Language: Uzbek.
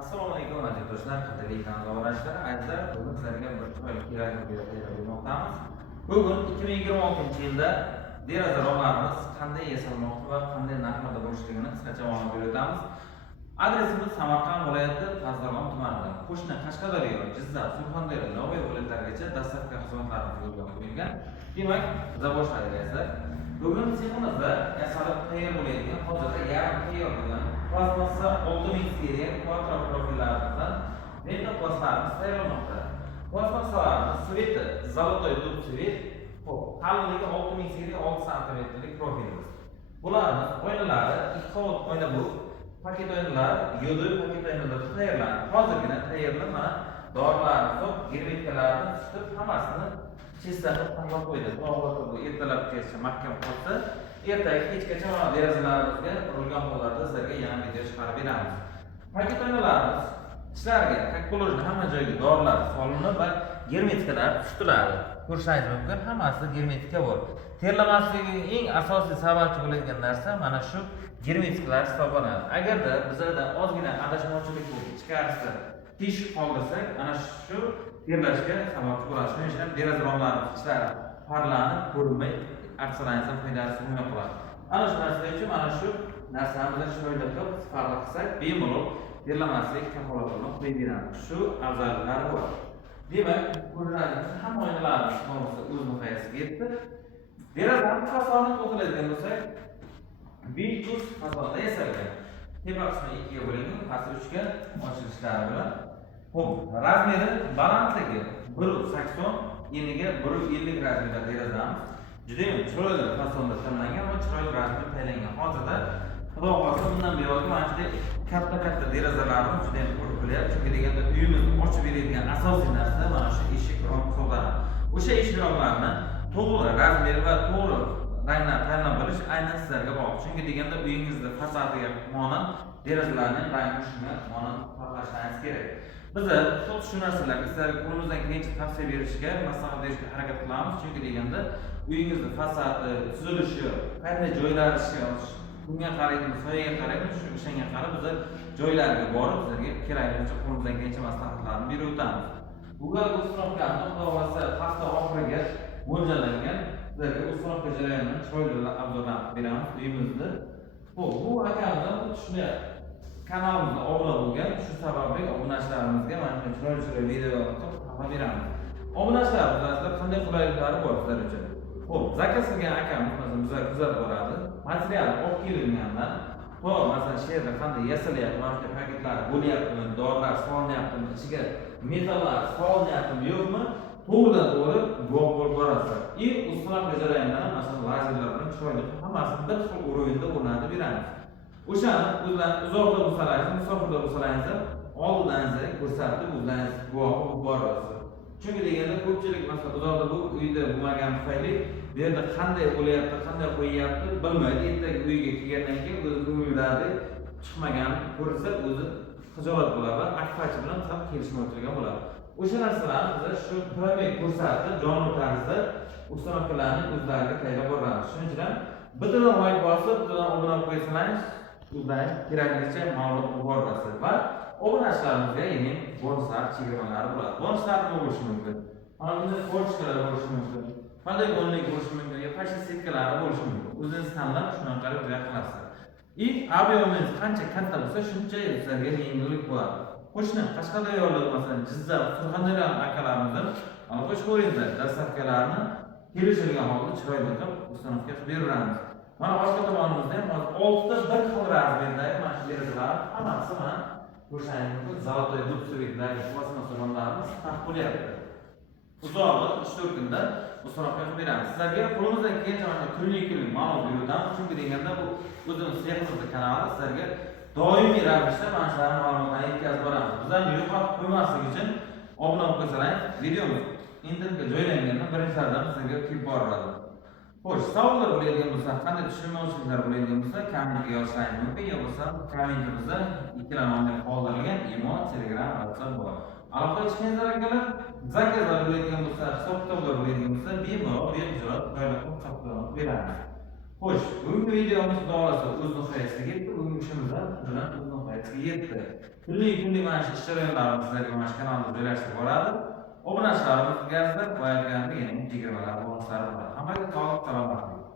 Assalomu alaykum aziz do'stlar, qadrli kanal obunachilar, azizlar, bugun sizlarga bir chiroyli kerakli video tayyorlab bermoqdamiz. Bugun 2026-yilda deraza romlarimiz qanday yasalmoqda va qanday narxlarda bo'lishligini qisqacha ma'lumot berib o'tamiz. Adresimiz Samarqand viloyati Pazdarg'om tumanida, qo'shni Qashqadaryo, Jizzax, Surxondaryo, Navoiy viloyatlarigacha dastlabki xizmatlarimiz yo'lga qo'yilgan. Demak, biza boshladik azizlar. Bugun seximizda yasalib tayyor bo'ladigan, hozirda yarim tayyor bo'lgan plastmassa 6000 seriya kvadro profillarimizdan ventoplastlarimiz tayyorlanmoqda. Plastmassalarimiz sveti zolotoy dub svet, qalinligi 6000 seriya 6 santimetrlik profilimiz. Bularimiz oynalari 2 qavat oyna bu. Paket oynalar, yo'li paket oynalar tayyorlanadi. Hozirgina tayyorlanib, mana dorilarimiz, germetikalarni tutib, hammasini chizsatib tanlab qo'ydik. Albatta bu ertalabgacha mahkam qolsa, ertaga kechgacha mana derazalarimizga qurilgan hollarda sizlarga yangi video chiqarib beramiz. Paket oynalarimiz ichlarga, как положено, hamma joyga dorilar solinib va germetikalar tutiladi. Ko'rishingiz mumkin, hammasi germetika bor. Terlamasligining eng asosiy sababchi bo'ladigan narsa mana shu germetikalar hisoblanadi. Agarda bizda ozgina adashmovchilik bo'lib ichkarisida tish qoldirsak, ana shu terlashga sababchi bo'ladi. Shuning uchun ham deraza romlarimiz ichlari parlanib, ko'rinmay, aksalaringizdan foydasi bo'lmay qoladi. Ana shu narsa uchun mana shu narsamizni chiroyli qilib sifatli qilsak, bemalol terlamaslik kafolatini qo'yib beramiz. Shu afzalliklari bor. Demak, ko'rganimiz hamma oynalarimiz to'g'risida o'z nihoyasiga yetdi. Derazani fasonini to'g'riladigan bo'lsak, 500 fasonda yasalgan. Tepa qismi 2 ga bo'lingan, pasti 3 ga ochilishlari bilan. Xo'p, razmeri balandligi 1.80, eniga 1.50 razmerda derazamiz. Juda ham chiroyli fasonda tanlangan va chiroyli razmer tayyorlangan. Hozirda Xudo xohlasa bundan buyon mana shunday katta derazalarimiz juda ham ko'p bo'lyapti. Chunki deganda uyimizni ochib beradigan asosiy narsa mana shu eshik rom hisoblanadi. O'sha eshik romlarni to'g'ri razmer va to'g'ri ranglar tanlab bilish aynan sizlarga bog'liq. Chunki deganda uyingizda fasadiga monand derazalarning rangi shunga monand farqlashingiz kerak. Biz shu narsalarga sizlarga qo'limizdan kelgancha tavsiya berishga, maslahat berishga harakat qilamiz. Chunki deganda uyingizda fasadi, tuzilishi, qanday joylanishi, bunga qaraydimi, soyaga qaraydimi, shu ishga qarab biz joylariga borib, sizlarga keraklicha qo'limizdan kelgancha maslahatlarni berib o'tamiz. Bugun ustunovkani Xudo xohlasa hafta oxiriga mo'ljallangan, sizlarga ustunovka jarayonini chiroyli obzorlanib beramiz uyimizni. Xo'p, bu akamizdan shuni kanalimizga obuna bo'lgan, shu sababli obunachilarimizga mana shunday chiroyli videolar qilib xabar beramiz. Obunachilarimizda qanday qulayliklari bor sizlar uchun? Xo'p, zakaz qilgan akamiz masalan bizlar kuzatib boradi. Material olib kelingandan, to'g'ri, masalan, shu yerda qanday yasalyapti, mana shunday paketlar bo'lyaptimi, dorilar solinyaptimi, ichiga metallar solinyaptimi, yo'qmi, to'g'ridan-to'g'ri guvoh bo'lib borasiz. Ustunovka jarayonida masalan lazerlar bilan chiroyli hammasini bir xil urovda o'rnatib beramiz. O'shani o'zlaringiz uzoqda bo'lsalaringiz, musofirda bo'lsalaringiz oldidan ko'rsatib, o'zlaringiz guvoh bo'lib borasiz. Chunki deganda ko'pchilik masalan uzoqda bu uyda bo'lmagan tufayli bu yerda qanday bo'lyapti, qanday qo'yyapti bilmaydi. Ertaga uyga kelgandan keyin o'zi ko'ngildagi chiqmagan ko'rsa o'zi xijolat bo'ladi va akfachi bilan ham kelishmovchilik bo'ladi. O'sha narsalarni biz shu piramid ko'rsatib, jonli tarzda ustunovkalarni o'zlariga tayyorlab boramiz. Shuning uchun bittadan like bosib, bittadan obuna qo'ysangiz, o'zlaringiz keraklicha ma'lumot borasiz va obunachilarimizga yana bonuslar, chegirmalar bo'ladi. Bonuslar nima bo'lishi mumkin? Mana bunday ko'rishkalar bo'lishi mumkin. Qanday o'nlik bo'lishi mumkin? Yo qaysi setkalari bo'lishi mumkin? O'zingiz tanlab shunaqa qilib qilasiz. Obyemingiz qancha katta bo'lsa, shuncha sizlarga yengillik bo'ladi. Qo'shni Qashqadaryolik masalan Jizzax, Surxondaryo akalarimizdan qo'shib ko'ringlar, dastavkalarni kelishilgan holda chiroyli qilib ustunovka qilib beramiz. Mana orqa tomonimizda ham 6 ta bir xil razmerdagi mana shu derazalar hammasi mana ko'rsatib mumkin. Zolotoy dub svetdagi plastmassa romlarimiz taqib bo'lyapti. Uzog'i 3-4 kunda ustunovka qilib beramiz. Sizlarga qo'limizdan kelgancha mana kunlik ma'lumot berib o'tamiz. Chunki deganda bu o'zimiz seximizning kanali sizlarga doimiy ravishda mana shu ma'lumotlarni yetkazib boramiz. Bizlarni yo'qotib qo'ymaslik uchun obuna bo'lib qo'ysangiz, videomiz internetga joylanganda birinchilardan sizlarga kelib boradi. Xo'sh, savollar bo'ladigan bo'lsa, qanday tushunmovchiliklar bo'ladigan bo'lsa, kommentga yozishingiz mumkin, yo bo'lsa kommentimizda ikkilamani qoldirilgan imo, Telegram, WhatsApp bor. Aloqa chiqingizlar akalar, zakazlar bo'ladigan bo'lsa, hisob-kitoblar bo'ladigan bo'lsa, bemalol bejiroq hisob-kitoblarni beramiz. Xo'sh, bugungi videomiz xudo xolasa o'z nihoyasiga yetdi. Bugungi ishimiz bilan o'z yetdi. Kunlik mana shu ish jarayonlarini sizlarga mana shu kanalda joylashtirib boradi. Obunachilarimiz gazda qo'yadigan yana 20 lar bonuslari bor. Hammaga sog'lik, salomatlik.